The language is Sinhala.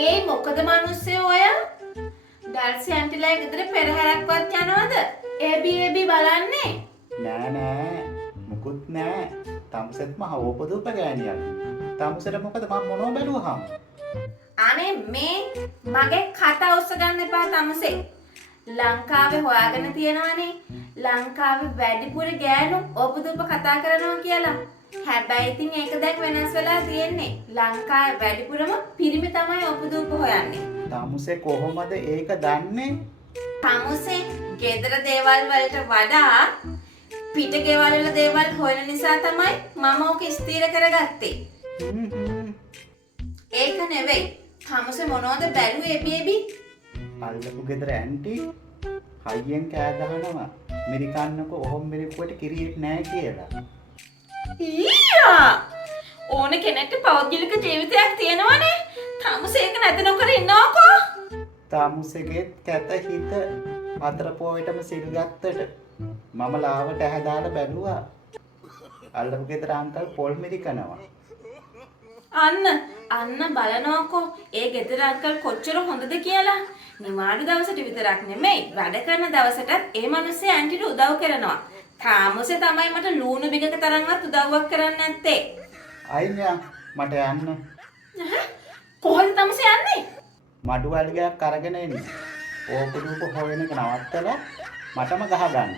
ඒ මොකද මිනිස්සු ඔය? ඩල්සි ඇන්ටිලා ගෙදර පෙරහැරක්වත් යනවද? ඒබි බලන්නේ? නෑ මුකුත් නෑ. තමුසෙත් මහ ඕපදූප ගෑනියක්. තමුසෙට මොකද මම මොනව බැලුවහම? අනේ මේ මගේ කට අවුස්ස ගන්න එපා තමුසේ. ලංකාවේ හොයාගෙන තියෙනවනේ. ලංකාවේ වැඩිපුර ගෑනු ඕපදූප කතා කරනවා කියලා. හැබැයි ඉතින් ඒක දැන් වෙනස් වෙලා තියෙන්නේ. ලංකාවේ වැඩිපුරම පිරිමි තමයි ඕපදූප හොයන්නේ. තමුසේ කොහොමද ඒක දන්නේ? තමුසේ ගෙදර දේවල් වලට වඩා පිට ගෙවල් වල දේවල් හොයන නිසා තමයි මම ඕක ස්ථිර කරගත්තේ. ඒක නෙවෙයි. තමුසේ මොනවද බැලුවේ බේබි? අල්ලපු ගෙදර ඇන්ටි හයියෙන් කෑ ගහනවා. මිරිකන්නකො ඔහොම මිරිකුවට කිරියෙක් නෑ කියලා. ඊයා! ඕන කෙනෙක්ට පෞද්ගලික ජීවිතයක් තියෙනවනේ. තමුසේ ඒක නැත නොකර ඉන්නවකෝ. තමුසේගේ කැත හිත අතර පොයටම සිල් ගත්තට මම ලාවට ඇහැදාලා බැලුවා. අල්ලපු ගෙදර අංකල් පොල් මිරිකනවා. අන්න බලනවකෝ ඒ ගෙදර අංකල් කොච්චර හොඳද කියලා. නිවාඩු දවසට විතරක් නෙමෙයි වැඩ කරන දවසටත් ඒ මිනිස්සේ ඇන්ටිට උදව් කරනවා. තාමුසේ තමයි මට ලූණු බිගක තරම්වත් උදව්වක් කරන්නේ නැත්තේ. අයියා මට යන්න. කොහෙද තමුසේ යන්නේ? මඩු වලිගයක් අරගෙන එන්න. ඕපදූප හොයන එක නවත්තලා මටම ගහගන්න.